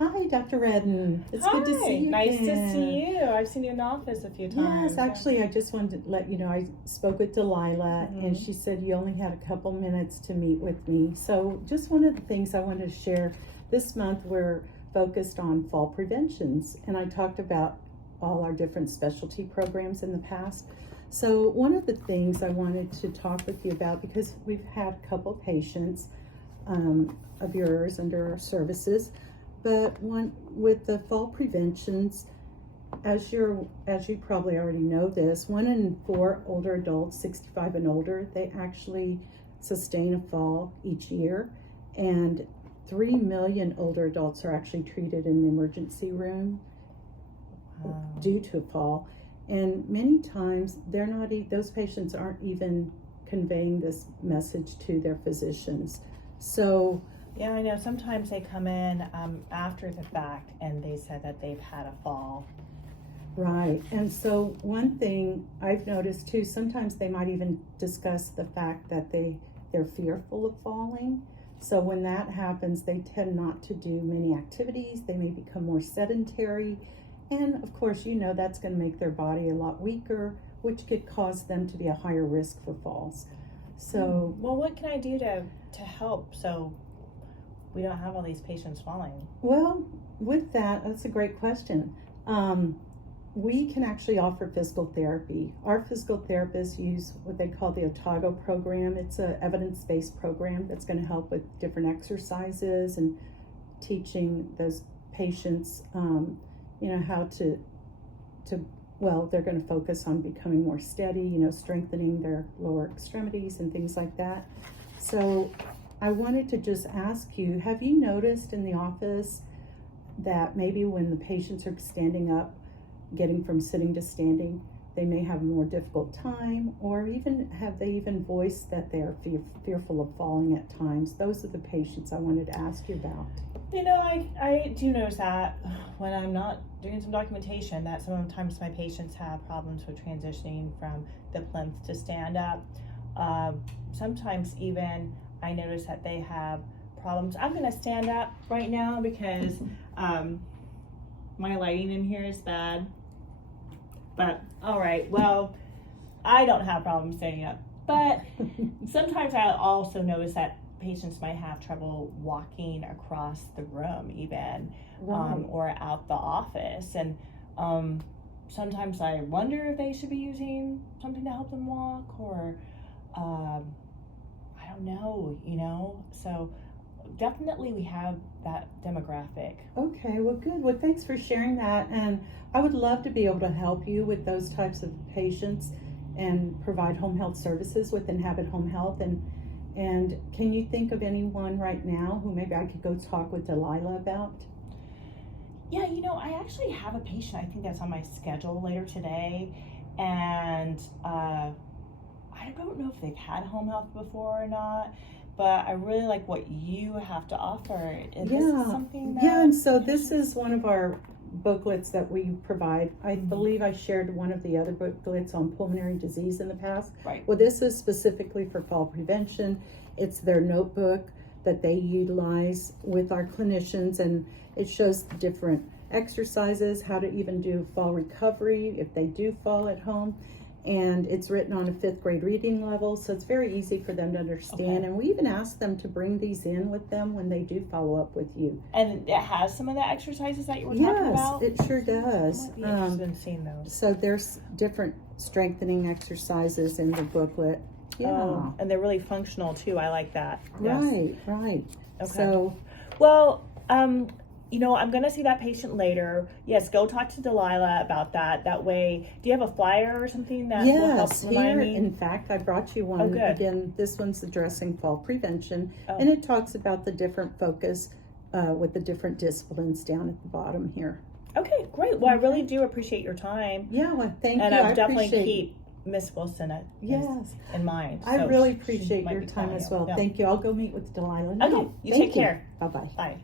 Hi, Dr. Redden. It's good to see you Nice again. to see you. I've seen you in the office a few times. Yes, actually, I just wanted to let you know I spoke with Delilah, and Mhm. she said you only had a couple minutes to meet with me. So, just one of the things I wanted to share this month, we're focused on fall preventions, and I talked about all our different specialty programs in the past. So, one of the things I wanted to talk with you about, because we've had a couple patients of yours under our services, but one with the fall preventions, as you probably already know this, 1 in 4 older adults 65 and older, they actually sustain a fall each year, and 3 million older adults are actually treated in the emergency room due to a fall. And many times they're not those patients aren't even conveying this message to their physicians. So Yeah, I know. Sometimes they come in after the fact and they said that they've had a fall. right. And so one thing I've noticed too, sometimes they might even discuss the fact that they're fearful of falling. So when that happens, they tend not to do many activities. They may become more sedentary. And of course, you know that's going to make their body a lot weaker, which could cause them to be a higher risk for falls. So, well, what can I do to help so we don't have all these patients falling? well, with that's a great question. We can actually offer physical therapy. Our physical therapists use what they call the Otago program. It's an evidence-based program that's going to help with different exercises and teaching those patients, how to well, they're going to focus on becoming more steady, strengthening their lower extremities and things like that. So I wanted to just ask you, have you noticed in the office that maybe when the patients are standing up, getting from sitting to standing, they may have a more difficult time, or even have they even voiced that they are fearful of falling at times? Those are the patients I wanted to ask you about. I do notice that when I'm not doing some documentation, that sometimes my patients have problems with transitioning from the plinth to stand up. Sometimes even I notice that they have problems. I'm going to stand up right now because my lighting in here is bad. But all right, well, I don't have problems standing up. But sometimes I also notice that patients might have trouble walking across the room even, Right. or out the office. And sometimes I wonder if they should be using something to help them walk, or I don't know, so definitely we have that demographic. Okay, well, good. Well, thanks for sharing that. And I would love to be able to help you with those types of patients and provide home health services with Inhabit Home Health. And can you think of anyone right now who maybe I could go talk with Delilah about? Yeah, I actually have a patient, I think that's on my schedule later today. And I don't know if they've had home health before or not, but I really like what you have to offer. Is this something that... Yeah, and so this is one of our booklets that we provide. I Mhm. believe I shared one of the other booklets on pulmonary disease in the past. Right. Well, this is specifically for fall prevention. It's their notebook that they utilize with our clinicians, and it shows the different exercises, how to even do fall recovery if they do fall at home. And it's written on a 5th grade reading level, so it's very easy for them to understand. Okay. And we even ask them to bring these in with them when they do follow up with you. And it has some of the exercises that you were talking about? Yes, it sure does. I might be interested in seeing those. So there's different strengthening exercises in the booklet. Yeah. Oh, and they're really functional too. I like that. Yes. Right. Okay. So, well, I'm going to see that patient later. Yes, go talk to Delilah about that. That way, do you have a flyer or something that will help remind me? In fact, I brought you one. Oh, good. Again, this one's addressing fall prevention, Oh. and it talks about the different focus with the different disciplines down at the bottom here. Okay, great. Well, I really do appreciate your time. Yeah, well, thank you. And I'll definitely appreciate keep Miss Wilson in mind. I So really she appreciate might your be time calling as you. well. Yeah. Thank you. I'll go meet with Delilah now. Okay, you Thank take care. Bye-bye. Bye.